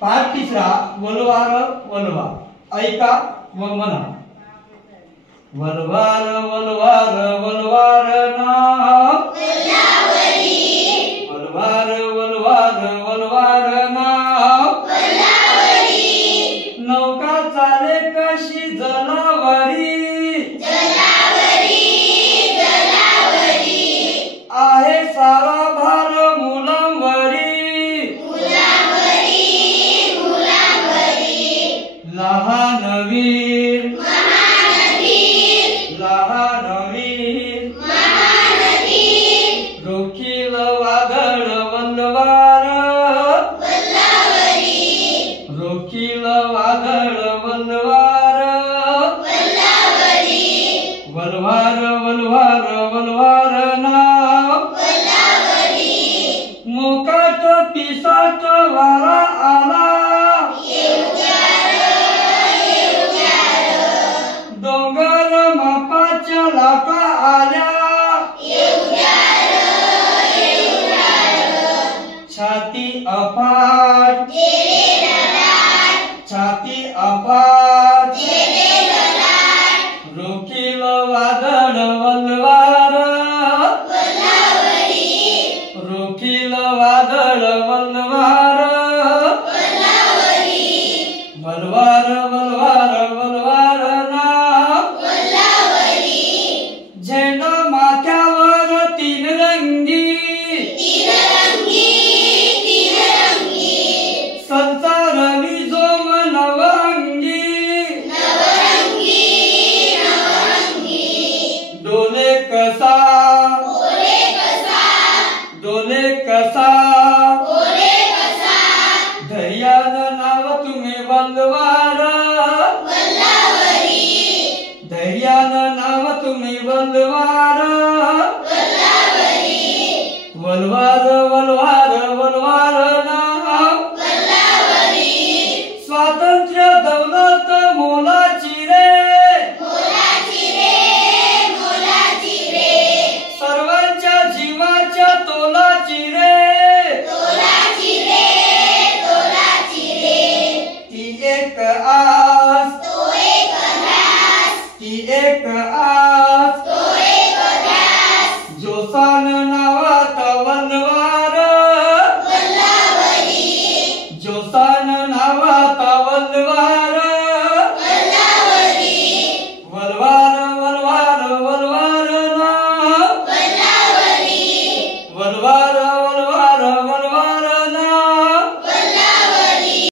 पाठ तिसरा वलवार वलवा ऐका व म्हणा. वलवार वलवार वलवार नाव वल्लावरी. वलवार वलवार वलवार नाव वल्लावरी. नौका चाले कशी जलावरी. जलावरी जलावरी. आहे सारा भार मुलांवरी. मुलांवरी मुलांवरी. लहानवीर लहानवीर महानवीर. रोखील वादळ वल्लवार वल्लावरी. रोखील वादळ वल्लवार वल्लावरी. वलवार वलवार वलवार नाव वल्लावरी. मोकाट पिसाट वारा आला. डोंगर मापाच्या लाटा आल्या. छाती अफाट छाती अफाट. रोखील वादळ वल्लवार रोखील वादळ वल्लवार वलवार वलवार वलवार नाव झेंड माथ्यावर तीन रंगी. संसारली जोम नवरंगी. डोले कसा डोले कसा. धैर्यानं नाव तुम्ही वल्लवार